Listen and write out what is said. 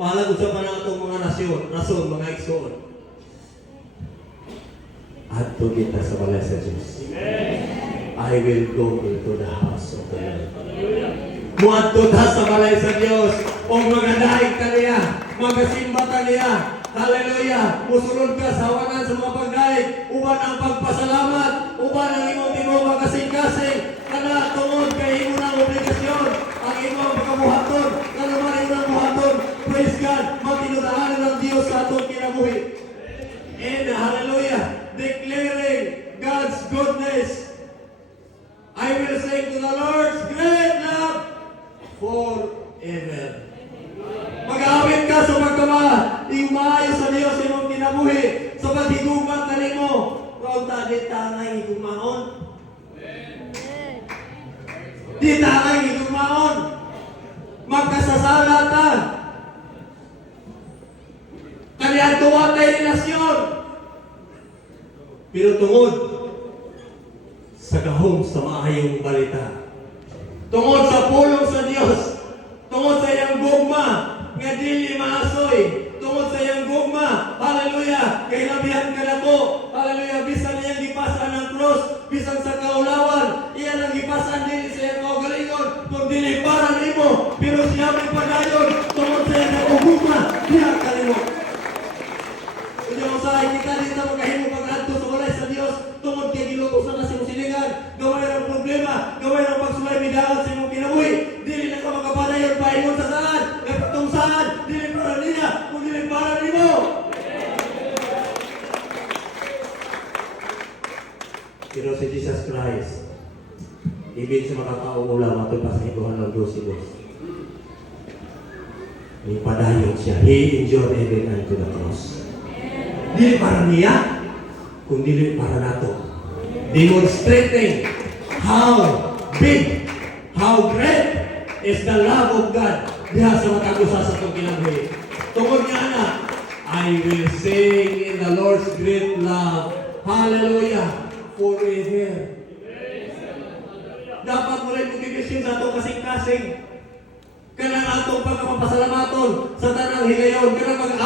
Pahalag sa pa na itong mga rason, mga igsoon. Adto kita sa balay sa Diyos. I will go into the house of the Lord. Muadto ta sa balay sa Diyos. O magadaig ka niya. Magasimba ka niya. Hallelujah! Musulod ka sa hawanan sa mga pagdaig. Uban ang pagpasalamat. Uban ang imong timo makasing-kasing. Kana tungod kay imo ng obligasyon. Ang imong pagkabuhaton. Kana man imong buhaton. Praise God! Matinudaan ng Diyos sa atong kinabuhi. And hallelujah! Declaring God's goodness. I will sing to the Lord's great love forever. Mag-awit ka sa pagkama, yung maayo sa Diyos sa imong kinabuhi, sa paghiguman ka rin mo. Kung di tangay higumaon. Di tangay higumaon. Magkasasala ta. Kanihan tuwa tayo relasyon. Pero tungod sa gahom sa maayong balita. Tungod sa pulong sa Diyos. Tungod sa iyang gugma. Nga dili maasoy. Tungod sa iyang gugma. Hallelujah. Kay labihan ka na po. Hallelujah. Bisan iyang gipasan ng cross. Bisan sa kaulawan. Iyan ang gipasan dili sa iyang kaugalingon. Kung dili para nimo. Pero siya may padayon. Tungod sa iyang gugma. Diya ka nimo. Kung usahay kita dito magkahimo pag-adto sa walay sa Diyos. Tungod kay gilutusan na sa imong silingan. Gawin ang problema. Gawin ang pagsulay midaan sa imong kinabuhi. Dili na ka makapadayon pa ingon sa saan. Kapatong saan. Dili para niya. Kung dili para nimo. Pero si Jesus Christ, ibig sa makakaula matod pa sa hibuhan ng Diyos si Diyos. May padayon siya. He endured even unto the cross. Dili para niya, kung dili para nato. Demonstrating how big, how great is the love of God diha sa matagusa sa itong kinabuhi. Tungod nga na, I will sing in the Lord's great love. Hallelujah! Forever. Dapat mo rin mag-ibisyon sa itong kasing-kasing. Kanang atong pagkapasalamaton sa tanang higayon. Kanang mag